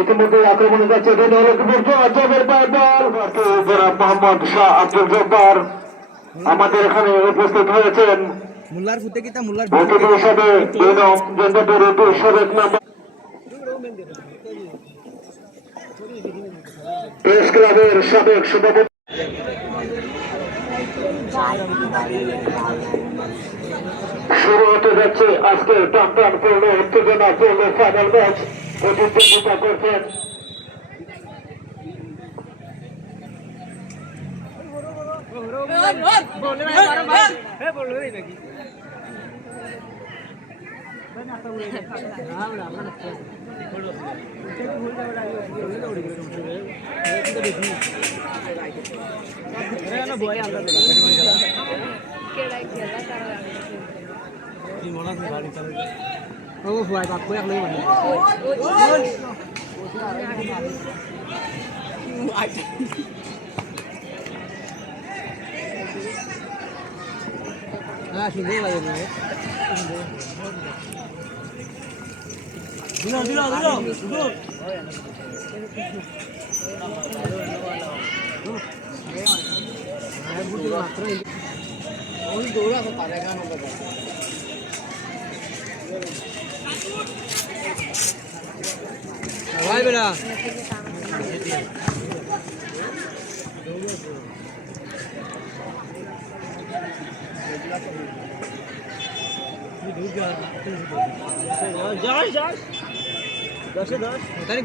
ইতিমধ্যে আক্রমণে যাচ্ছে মোহাম্মদ শাহ আব্দুল জব্বার আমাদের এখানে উপস্থিত হয়েছেন অতিথি হিসাবে প্রেস ক্লাবের সাবেক সভাপতি শুরু হতে যাচ্ছে আজকের টান পূর্ণ উত্তেজনা পূর্ণ ফাইনাল ম্যাচ প্রতিদ্বন্দ্বিতা করছেন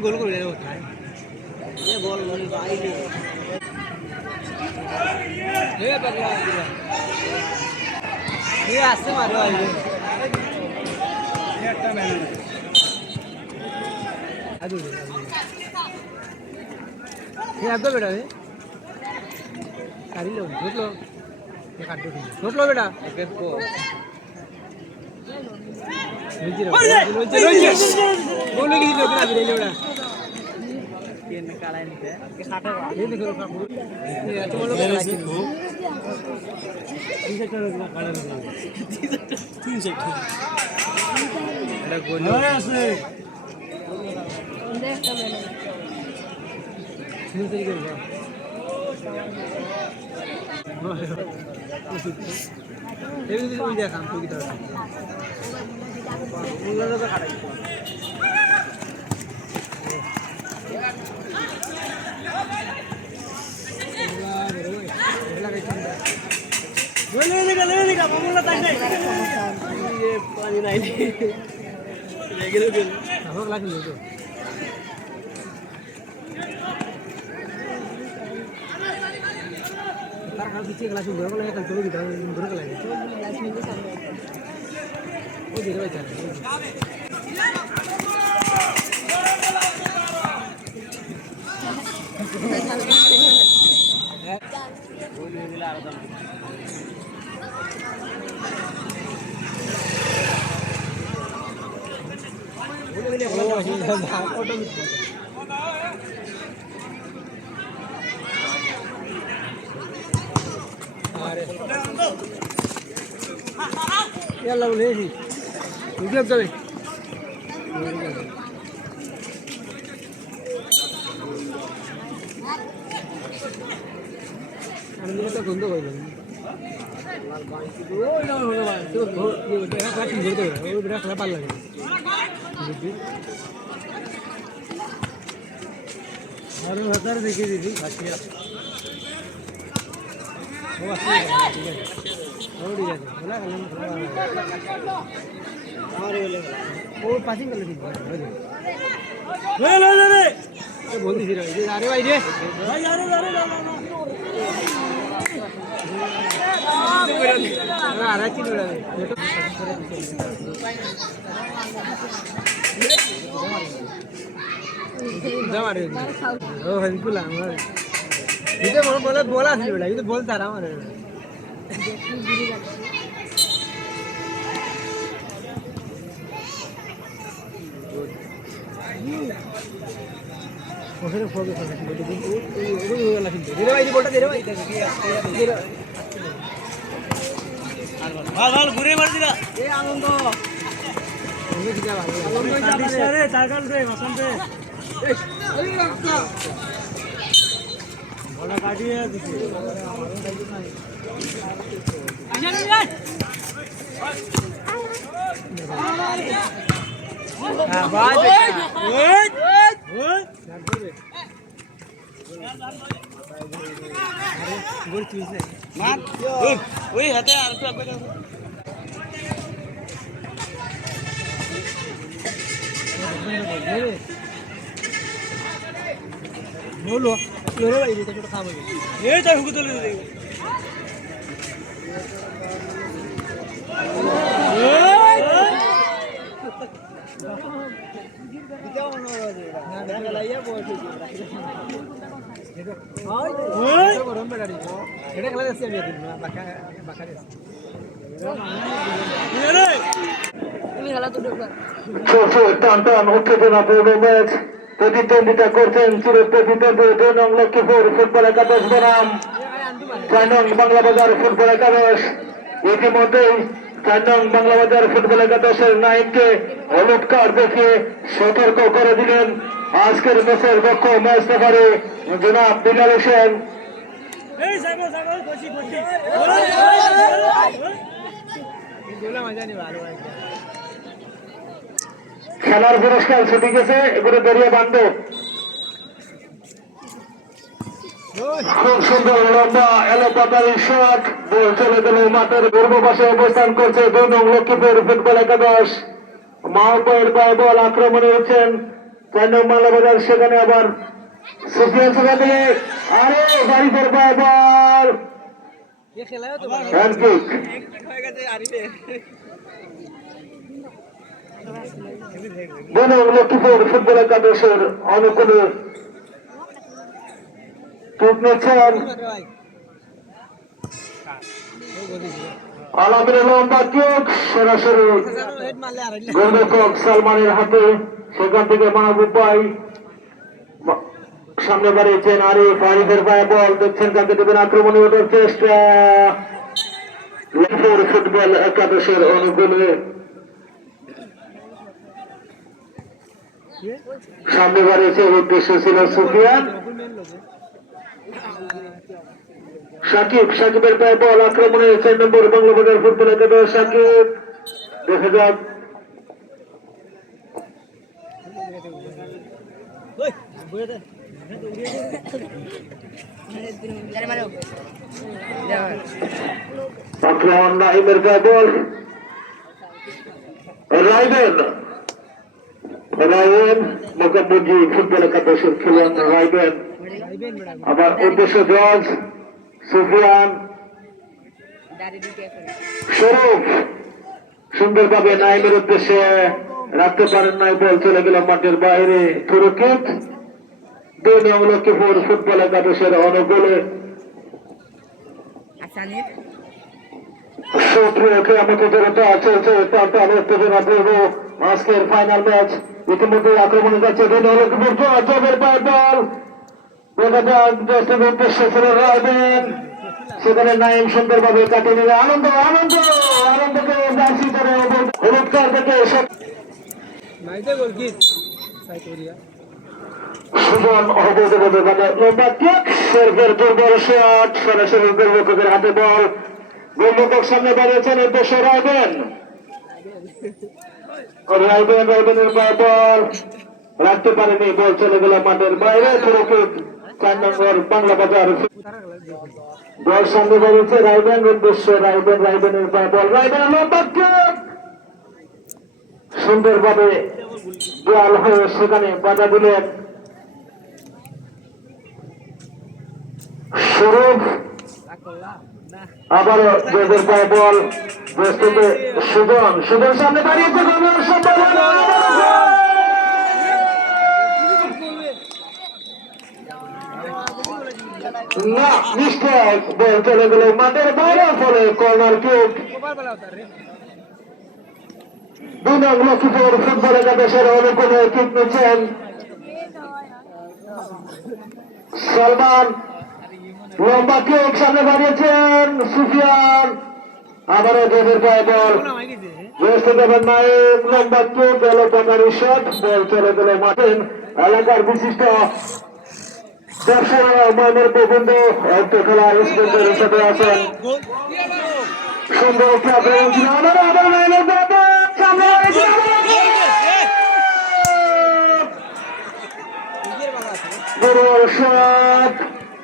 গোল করে বল আসতে মারো बेटा सारी लो झूठ लो झूठ लो बेटा बोलो कि लोग ना बिले बेटा ये निकाला नहीं है के साथ ये देखो ये तुम लोग तीन सेक्टर ना काला तीन सेक्टर এটা গোল আছে দেখ তো मैंने तीन सेक्टर ये भी कोई देखा हम तो की तरह उन लोगों का खड़ा ले मामूला तक ये पानी नहीं रेगुलर बिल हम क्लास में तो तार का पीछे क्लास में बरोबर लगा तो भी बरोबर लगा क्लास में के सामने वो धीरे भाई चल يلا وليدي وجيب قوي انا مين তো গন্ধ হইল ওই না হলো ভাই তো ये बेटा काट नहीं देते वो बेटा खराब लगे और 1000 देखिए दीदी बाकी वो असली ठीक है और ठीक है बोला और ये वो पासिंग कर लेती ले ले ले ले ये बोल दी रे अरे भाई रे भाई अरे आ रहा चीज उड़ा जमा रे ओ हंकुला हमारे इधर बोला बोला सी बेटा इधर बोलता रहा हमारे ওখানে ফোকাস আছে বলতে কিন্তু ওই হয়ে গেল কিন্তু ধীরে ভাই বলটা ধীরে ভাই আর ভালো ভালো ঘুরে মার দিরা এই আনন্দ ওকে দিটা ভালো আনন্দ রে টাকাল রে মাসান রে এই রাখতা বড় গাড়িয়ে দিছে আমারও গাড়ি নাই আইনা নিয়ে হ্যাঁ ভাই ওই গোল চিজ নাই মার ওই হাতে আর একটু আগে যাও বলো তোরে ভাই এটা ছোট খাবো এই তাই হুকু তুলে দে টান উত্তেজনাপূর্ণ ম্যাচ প্রতিদ্বন্দ্বিতা করছেন চিরপ্রতিদ্বন্দ্বী 2 নং লক্ষ্মীপুর ফুটবল একাদশ বনাম 4 নং বাংলা বাজার ফুটবল একাদশ। ইতিমধ্যেই 4 নং বাংলা বাজার ফুটবল একাদশের নাইমকে হলুদ কার্ড দেখিয়ে সতর্ক করে দিলেন আজকের ম্যাচের দক্ষ ম্যাচ রেফারি জনাব বিলাল হোসেন। খেলার পুরস্কার ছুটি গেছে, এগুলো বেরিয়ে বান্ধব। খুব সুন্দর লম্বা এলোপাতারি শট, বল চলে গেল মাঠের পূর্ব পাশে অবস্থান করছে 2 নং লক্ষ্মীপুর ফুটবল একাদশ। মাহবুবের পায়ে বল আক্রমণে হচ্ছেন 4 নং বাংলা বাজার, সেখানে আবার সুফিয়ান সেখানে আরে বাড়ির পায়ে বল হ্যান্ড কিক। 2 নং লক্ষ্মীপুর ফুটবল একাদশের অনুকূলে টুক নিচ্ছেন আলামিনের লম্বা কিক, সরাসরি গোলরক্ষক সালমানের হাতে, সেখান থেকে মাহবুব ভাই সামনে বাড়িয়েছেন আরিফ, আরিফের পায়ে বল দেখছেন কাকে দেবেন, আক্রমণে ওঠার চেষ্টা লক্ষ্মীপুর ফুটবল একাদশের অনুকূলে। সামনে বাড়িয়েছে, উদ্দেশ্য ছিল সুফিয়ান। সাকিবের পায়ে বল আক্রমণে 4 নম্বর বাংলা বাজার ফুটবল একাদশ। সাকিব দেখা যাক আক্রমণ নাহিমের পায়ে বল, রায়বেন মোকাম্মুজি ফুটবল একাদশের খেলোয়াড় রায়বেন, আবার উদ্দেশ্য জজ সুফিয়ান, শরীফ সুন্দরভাবে নাইমের উদ্দেশ্যে রাখতে পারেন নাই, বল চলে গেল মাঠের বাইরে। থুরুকিক 2 নং লক্ষ্মীপুর ফুটবল একাদশের অনুকূলে। আজকের ফাইনাল ম্যাচ ইতিমধ্যে আক্রমণে যাচ্ছে 2 নং লক্ষ্মীপুর, জবের পায়ে বল উদ্দেশ্য ছিল রায়বেন, সেখানে নাইম সুন্দরভাবে কাটিয়ে নিলে আনন্দ আনন্দকে দাসী করে হলুদ কার্ড থেকে সুমন অবৈধ লম্বা কিক, শেরফের দুর্বল শট, সরাসরি গোলরক্ষকের হাতে বল। গোলরক্ষক সামনে দাঁড়িয়েছেন, উদ্দেশ্য রায়বেনের পায়ে বল রাখতে পারেনি, বল চলে গেল মাঠের বাইরে। থুরুকিক 4 নম্বর বাংলা বাজার, বল সামনে দাঁড়িয়েছে রায়বেন, উদ্দেশ্য রায়বেনের পায়ে বল, রায়বেনের লম্বা কিক সুন্দরভাবে গোল হয়ে সেখানে বাধা দিলেন শরীফ। আবারও জজের পায়ে বল, প্রস্তুতে সুজন সামনে দাঁড়িয়েছে, না মিস্টেক, বল চলে গেল মাঠের বাইরে, ফলে কর্নার কিক। 2 নং লক্ষ্মীপুর ফুটবল একাদশের অনুকূলে কিক নিচ্ছেন সালমান। লম্বা কিক সামনে বাড়িয়েছেন সুফিয়ান, আবারও জেদের পায়ে বল, বুঝতে দেবেন নাইক। লম্বা কিক গেল কর্নার শট, বল চলে গেল মাঠে। এলাকার বিশিষ্ট ব্যবসায়ী ময়নের গোবিন্দ একটা খেলা স্পেন্সের হিসেবে আছেন। সুন্দর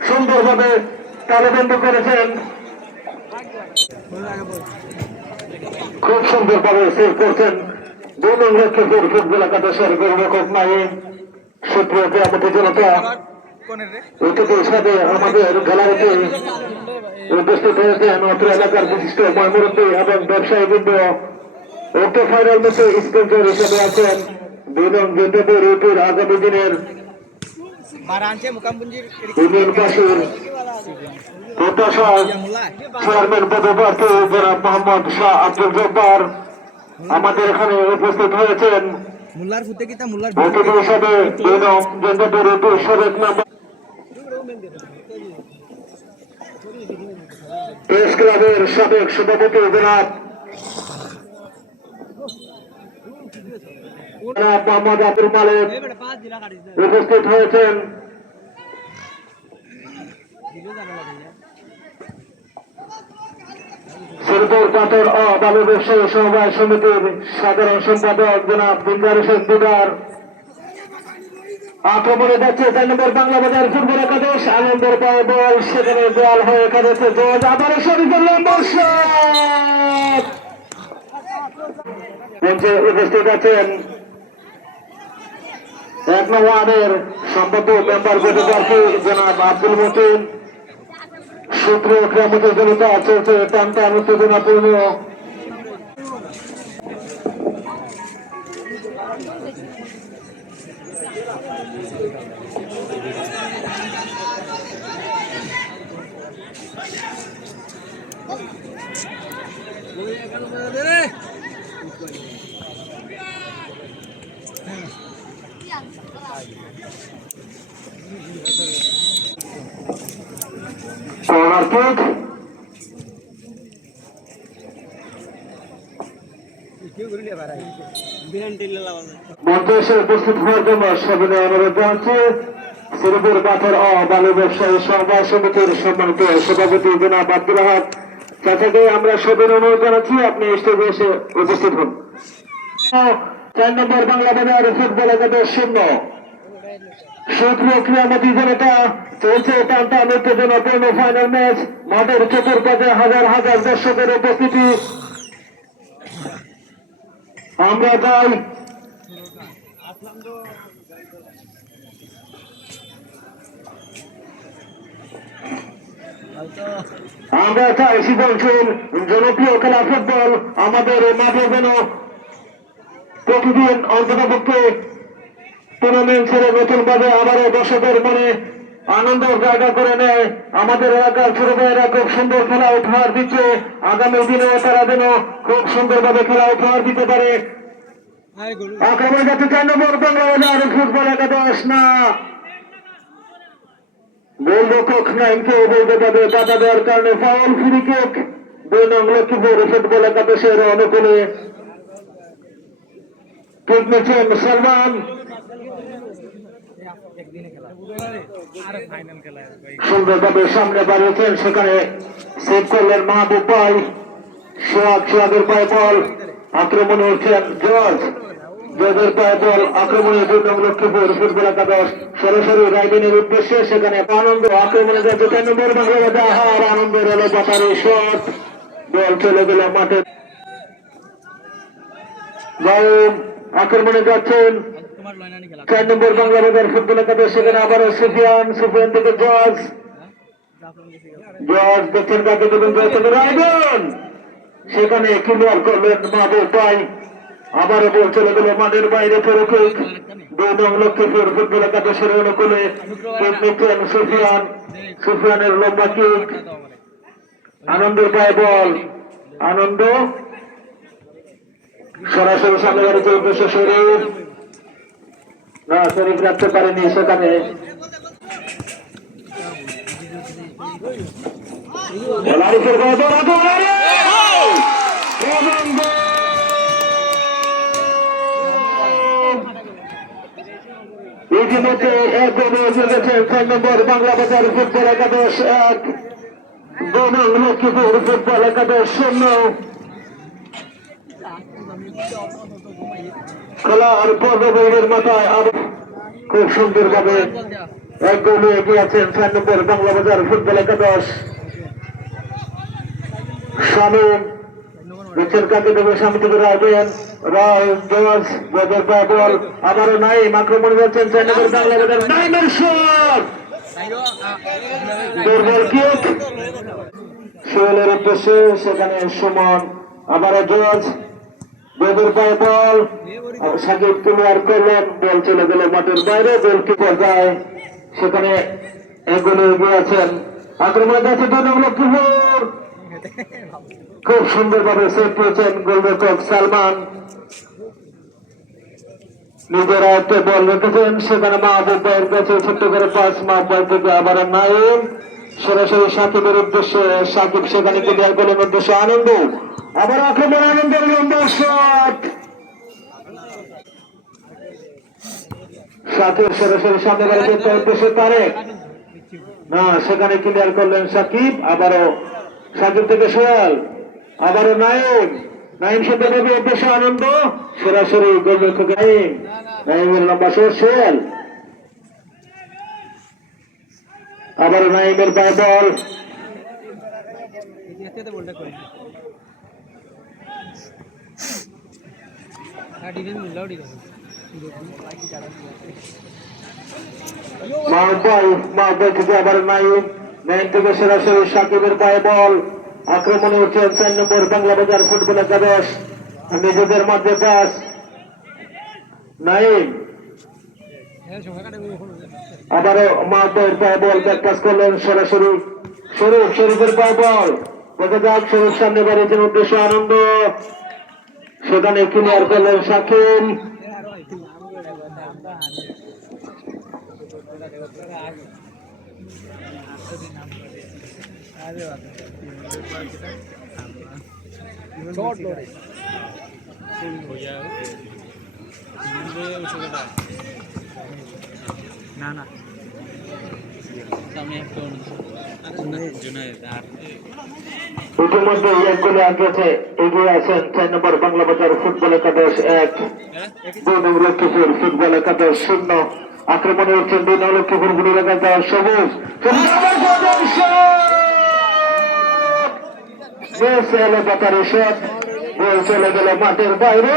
সুন্দরভাবে তালবন্ধ করেছেন, খুব সুন্দরভাবে সেভ করছেন 2 নং লক্ষ্মীপুর ফুটবল একাদশের গোলরক্ষক নাইম। সুপ্রিয় ক্রীড়াপতি জনতা, অতিথির সাথে আমাদের গ্যালারিতে উপস্থিত হয়েছেন অত্র এলাকার বিশিষ্ট ময়মুরব্বী এবং ব্যবসায়ীবৃন্দ। উক্ত ফাইনাল ম্যাচে স্পন্সর হিসেবে আছেন 2 নং জেন্দ্রপুর ইউপির আগামী দিনের ইউনিয়নবাসীর প্রত্যাশা চেয়ারম্যান পদপ্রার্থী জনাব মোহাম্মদ শাহ আব্দুল জব্বার আমাদের এখানে উপস্থিত হয়েছেন অতিথি হিসাবে 2 নং জেন্দ্রপুর ইউপির সাবেক মেম্বার প্রেস ক্লাবের সাবেক সভাপতি জনাব মোহাম্মদ আব্দুল মালিক উপস্থিত হয়েছেন। শ্রীপুর পাথর ও বালু ব্যবসায়ী সমবায় সমিতির সাধারণ সম্পাদক জনাব দিনদার হোসেন দিদার। আক্রমণে যাচ্ছে 4 নম্বর বাংলা বাজার ফুটবল একাদশ, আনন্দের পায়ে বল, সেখানে দেয়াল হয়ে একাদশের জজ, আবারও শরীফুল লম্বর শট। মঞ্চে উপস্থিত আছেন 1 নং ওয়ার্ডের সম্পাদক মেম্বার পদপ্রার্থী জনাব আব্দুল মতিন। সুপ্রিয় ক্রীড়াপতি জনতা, চলছে টানটান উত্তেজনাপূর্ণ কর্নার কিক। মঞ্চে এসে উপস্থিত হওয়ার জন্য সবিনয় অনুরোধ জানাচ্ছি শ্রীপুর পাথর ও বালু ব্যবসায়ী সমবায় সমিতির সম্মানিত সভাপতি জনাব আব্দুল আহাদ চাচাকে আমরা সবিনয় অনুরোধ জানাচ্ছি আপনি স্টেজে এসে উপস্থিত হন। 4 নম্বর বাংলা বাজার ফুটবল একাদশ 0। সুপ্রিয় ক্রীড়ামতী জনতা, চলছে টানটান উত্তেজনাপূর্ণ ফাইনাল ম্যাচ। মাঠের চতুর্পাশে হাজার হাজার দর্শকের উপস্থিতি। আমরা চাই সৃজনশীল জনপ্রিয় খেলা ফুটবল আমাদের মাঠে যেন প্রতিদিন অন্ততপক্ষে টুর্নামেন্ট ছেড়ে নতুন ভাবে আবারও দর্শকের মনে আনন্দ জায়গা করে নেয়। আমাদের এলাকার ছোট ভাইয়েরা খুব সুন্দর খেলা উপহার দিচ্ছে, আগামী দিনে তারা যেন খুব সুন্দরভাবে খেলা উপহার দিতে পারে। আক্রমণ যাচ্ছে 4 নম্বর বাংলা বাজার ফুটবল একাদশ, না গোলরক্ষক নাইমকে বলতে পারবে বাধা দেওয়ার কারণে ফাউল, ফ্রি কিক 2 নং লক্ষ্মীপুর ফুটবল একাদশের অনুকূলে কিক নিচ্ছেন সালমান। সুন্দরভাবে সামনে বাড়িয়েছেন, সেখানে সেভ করলেন মাহবুব ভাই। সোহাগের পায়ে বল, আক্রমণে উঠছেন জজ, জজের পায়ে বল, আক্রমণে 2 নং লক্ষ্মীপুর ফুটবল একাদশ সরাসরি রাইডিনের উদ্দেশ্যে, সেখানে আনন্দ আক্রমণে যাচ্ছে 4 নম্বর বাংলা বাজার, হার আনন্দের হলো বাতারি শট, বল চলে গেল মাঠে। আক্রমণে যাচ্ছেন 4 নম্বর বাংলা বাজার ফুটবল একাদশ, সেখানে আবারও সুফিয়ান থেকে জজ দেখছেন কাকে দেবেন রায়গঞ্জ, সেখানে ক্লিয়ার করলেন মাহবুব ভাই। আবারও বল চলে গেল মাঠের বাইরে ফেরুকুক 2 নং লক্ষ্মীপুর ফুটবল একাদশের অনুকূলে সুফিয়ানের লম্বা কিক আনন্দের পায়ে বল আনন্দ সরাসরি সামনে বাড়িতে উদ্দেশ্য শরীর না শরীর রাখতে পারেনি সেখানে ইতিমধ্যে বাংলা বাজার ফুটবল একাদশ 2 নং লক্ষ্মীপুর ফুটবল একাদশ 0 খেলার পর্ববেগের মাথায় খুব সুন্দর ভাবে 1 গোলে এগিয়ে আছেন 4 নম্বর বাংলা বাজার ফুটবল একাদশ শামীম নিচের কাছে দেবে স্বামী থেকে রাখবেন রায় জজ বদর বল আবারও নাইম আক্রমণ করছেন 4 নম্বর বাংলা বাজার নাইমের শট দুর্বল কিক সোহেলের উদ্দেশ্যে সেখানে সুমন আবারও জজ বদর বল সাকিব ক্লিয়ার করলেন বল চলে গেল মাঠের বাইরে গোলকিপার যায় সেখানে এগুলো এগিয়ে আছেন আক্রমণে যাচ্ছে 2 নং লক্ষ্মীপুর খুব সুন্দরভাবে সেভ করেছেন গোলরক্ষক সালমান নিজের আয়ত্তে বল রেখেছেন সেখানে মাহবুব ভাইয়ের কাছে ছোট্ট করে পাস মাহবুব ভাই থেকে আবার নাইম সরাসরি সাকিবের উদ্দেশ্যে সাকিব সেখানে ক্লিয়ার করলেন উদ্দেশ্যে আনন্দ আবার আক্রমণ আনন্দের লম্বা শট সাকিব সরাসরি সামনে বাড়িতে উদ্দেশ্যে তারেক না সেখানে ক্লিয়ার করলেন সাকিব আবারও সাকিব থেকে সোহেল আবারও নাইম সাথে দেবে উদ্দেশ্যে আনন্দ সরাসরি গোলরক্ষক নাইমের লম্বা শট সোহেল আবারও নাইমের পায়ে বল মাহবুব থেকে আবার নাইম থেকে সরাসরি সাকিবের পায়ে বল আক্রমণে উঠছেন 4 নম্বর বাংলা বাজার ফুটবল একাদশ নিজেদের মধ্যে পাস নাইম আবারও মাহবুবের পায়ে বল ব্যাক পাস করলেন সরাসরি শরীফের পায়ে বল দেখা যাক শরীফ সামনে বাড়িয়েছেন উদ্দেশ্য আনন্দ সেখানে ক্লিয়ার করলেন সাকিব না না ইতিমধ্যে 1 গোলে এগিয়ে আছেন 4 নম্বর বাংলা বাজার ফুটবল একাদশ 1 2 নং লক্ষ্মীপুর ফুটবল একাদশ 0 আক্রমণে উঠছেন 2 নং লক্ষ্মীপুর ফুটবল একাদশ সবুজ বল চলে গেল মাঠের বাইরে